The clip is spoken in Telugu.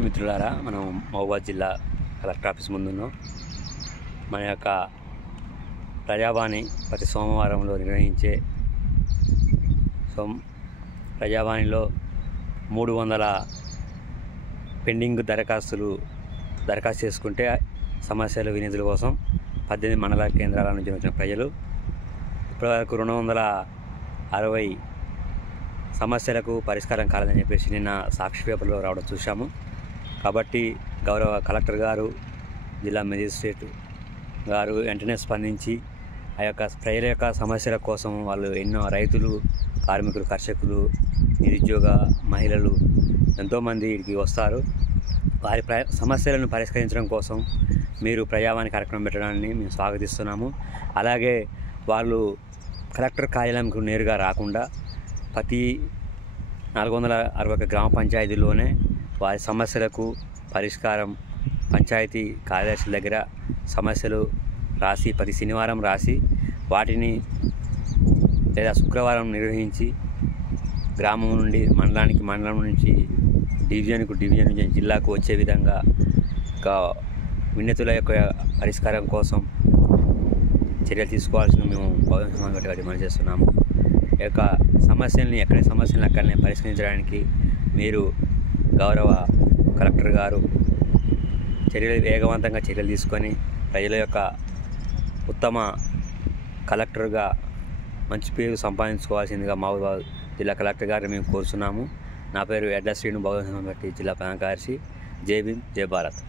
మిత్రులారా, మనం మహబూబాద్ జిల్లా కలెక్టర్ ఆఫీస్ ముందున్నాం. మన యొక్క ప్రజావాణి ప్రతి సోమవారంలో నిర్వహించే ప్రజావాణిలో 300 పెండింగ్ దరఖాస్తు చేసుకుంటే సమస్యల వినిధుల కోసం 18 మండల కేంద్రాల నుంచి వచ్చిన ప్రజలు ఇప్పటివరకు 260 సమస్యలకు పరిష్కారం కాలేదని చెప్పేసి నిన్న సాక్షి పేపర్లో రావడం చూశాము. కాబట్టి గౌరవ కలెక్టర్ గారు, జిల్లా మెజిస్ట్రేట్ గారు వెంటనే స్పందించి ఆ యొక్క ప్రజల యొక్క సమస్యల కోసం వాళ్ళు ఎన్నో రైతులు, కార్మికులు, కర్షకులు, నిరుద్యోగ మహిళలు ఎంతోమంది ఇక్కడికి వస్తారు. వారి సమస్యలను పరిష్కరించడం కోసం మీరు ప్రజావాణి కార్యక్రమం పెట్టడాన్ని మేము స్వాగతిస్తున్నాము. అలాగే వాళ్ళు కలెక్టర్ కార్యాలయంకు నేరుగా రాకుండా ప్రతి 461 గ్రామ పంచాయతీల్లోనే వారి సమస్యలకు పరిష్కారం పంచాయతీ కార్యదర్శుల దగ్గర సమస్యలు రాసి ప్రతి శనివారం రాసి వాటిని లేదా శుక్రవారం నిర్వహించి గ్రామం నుండి మండలానికి, మండలం నుంచి డివిజన్ నుంచి జిల్లాకు వచ్చే విధంగా విన్నతుల యొక్క పరిష్కారం కోసం చర్యలు తీసుకోవాల్సిన మేము పౌర డిమాండ్ చేస్తున్నాము. ఈ యొక్క సమస్యల్ని అక్కడనే పరిష్కరించడానికి మీరు గౌరవ కలెక్టర్ గారు వేగవంతంగా చర్యలు తీసుకొని ప్రజల యొక్క ఉత్తమ కలెక్టర్గా మంచి పేరు సంపాదించుకోవాల్సిందిగా మహబూబాద్ జిల్లా కలెక్టర్ గారిని మేము కోరుతున్నాము. నా పేరు ఎడ్ల శ్రీను, బహుజన సమాజ్ పార్టీ జిల్లా ప్రధాన కార్యదర్శి. జై భీమ్, జై భారత్.